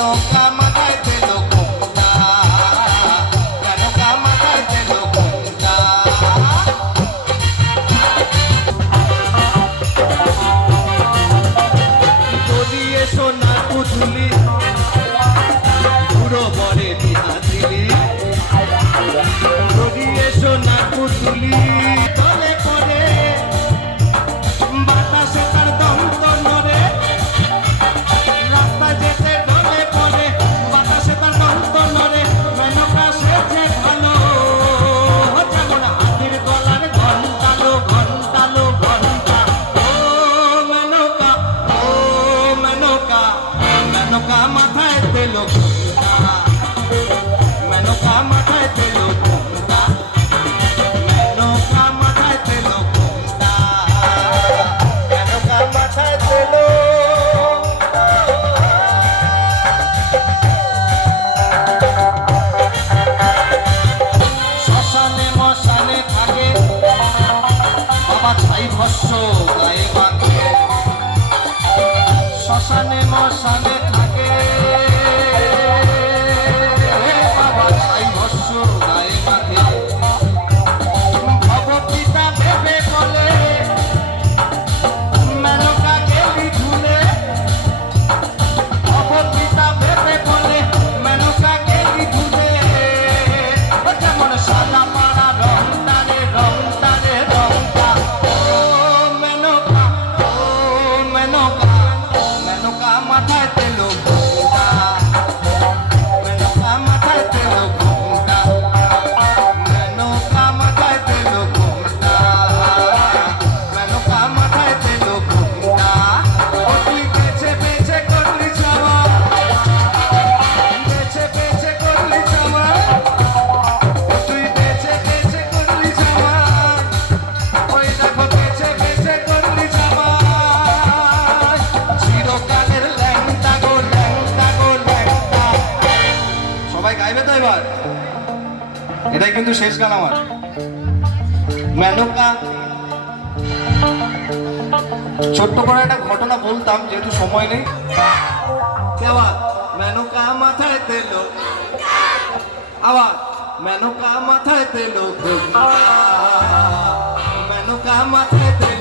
মেনকা মাথায় তেল ঘোমটা, মেনকা মাথায় তেল ঘোমটা। যদি এসো না পুতুলি পুরো বরে বিহা দিলি, যদি এসো না পুতুলি তলে করে বাতাসে তার দন্ত নড়ে, রাস্তা যেতে দলে করে বাতাসে তার দন্ত নড়ে। মেনকা সেজে ভালো যেমন হাতির গলার ঘন্টালো ঘন্টালো ঘন্টা। ও মেনকা, ও মেনকা, মেনকা মাথায় তেল ঘোমটা, মেনকা মাথায় তেল ঘোমটা, মেনকা মাথায় তেল ঘোমটা, মেনকা মাথায় তেল। শ্মশানে মশানে থাকে বাবা ছাই ভস্য গায়ে মাখে, শ্মশানে মশানে থাকে বাবা ছাই ভস্য গায়ে মাখে। ভবপিতা ভেবে বলে মেনকা গেলি ঝুলে, ভবপিতা ভেবে বলে মেনকা গেলি ঝুলে। যেমন সাদা পাড়া রং টানে রং টানে রংটা। ও মেনকা, ও মেনকা, মেনকা মাথায় তেল ঘোমটা, মেনকা মাথায় তেল ঘোমটা, মেনকা মাথায় তেল ঘোমটা, মেনকা মাথায় তেল ঘোমটা। ও তুই বেছে বেছে করলি যাওয়া, বেছে বেছে করলি যাওয়া, ও তুই বেছে বেছে করলি যাওয়া, ওই দেখো বেছে বেছে করলি যাওয়া। চিরকালের ল্যাংটা গো ল্যাংটা গো ল্যাংটা। সবাই গাইবে তো এবার, এটাই কিন্তু শেষ গান আমার। মেনকা ছোট্ট করে একটা ঘটনা বলতাম, যেহেতু সময় নেই। আবার মেনকা মাথায় তেল, আবার মেনকা মাথায় তেল ঘোমটা, মেনকা মাথায় তেল